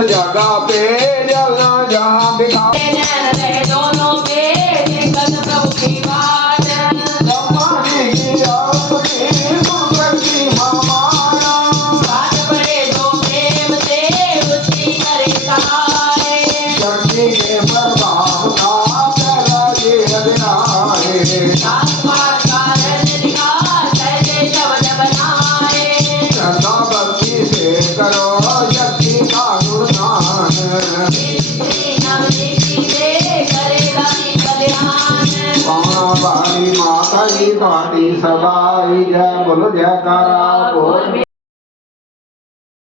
जगह पे जलना जहाँ दिखा दोनों पे प्रभु की बात ब्रह्मा जी की आपकी सुंदरी माया बात बड़े दो प्रेम से उसकी करे सहाय शक्ति के प्रभाव का पहला ये अधिनाए साक्षात कारण दिखा कैसे शब्द बनाए श्रद्धा भक्ति से करो शक्ति का बाली माता जी बाली सदाई जय बोलो जयकारा बोल